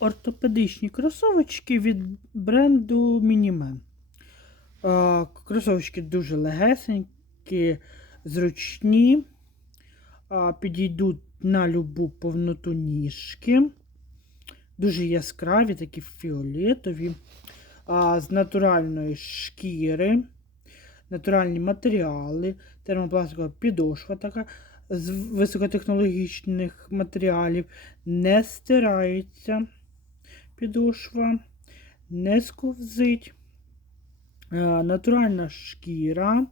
ортопедичні кросовочки від бренду. Е, Кросовочки дуже легесенькі, зручні, підійдуть на любу повноту ніжки. Дуже яскраві, такі фіолетові, з натуральної шкіри, натуральні матеріали, термопластикова підошва така з високотехнологічних матеріалів, не стирається підошва, не сковзить. Е, Натуральна шкіра,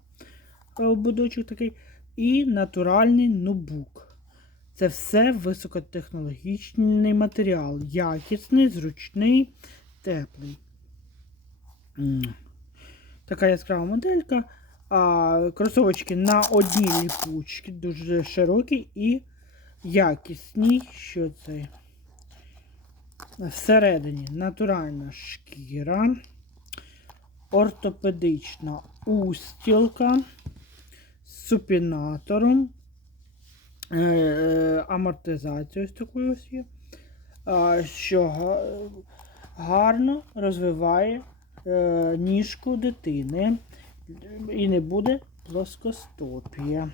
е, ободочок такий, і натуральний нубук. Це все високотехнологічний матеріал, якісний, зручний, теплий. Така яскрава моделька. Кросовочки на одній ліпучці, дуже широкі і якісні. Що це? Всередині натуральна шкіра, ортопедична устілка з супінатором, е, амортизацією ось такою є, що гарно розвиває е, ніжку дитини і не буде плоскостопія.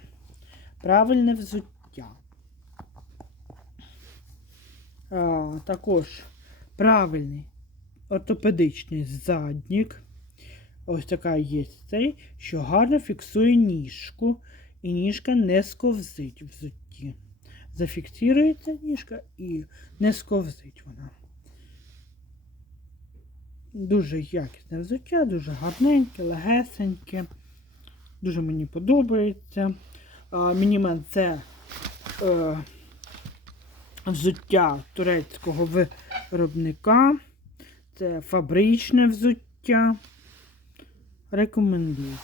Правильне взуття. А, також правильний ортопедичний заднік. Ось така є цей, що гарно фіксує ніжку, і ніжка не сковзить в взутті. Зафіксується ніжка і не сковзить вона. Дуже якісне взуття, дуже гарненьке, легесеньке. Дуже мені подобається. А, Мінімен це е, взуття турецького виробника. Це фабричне взуття. Рекомендую.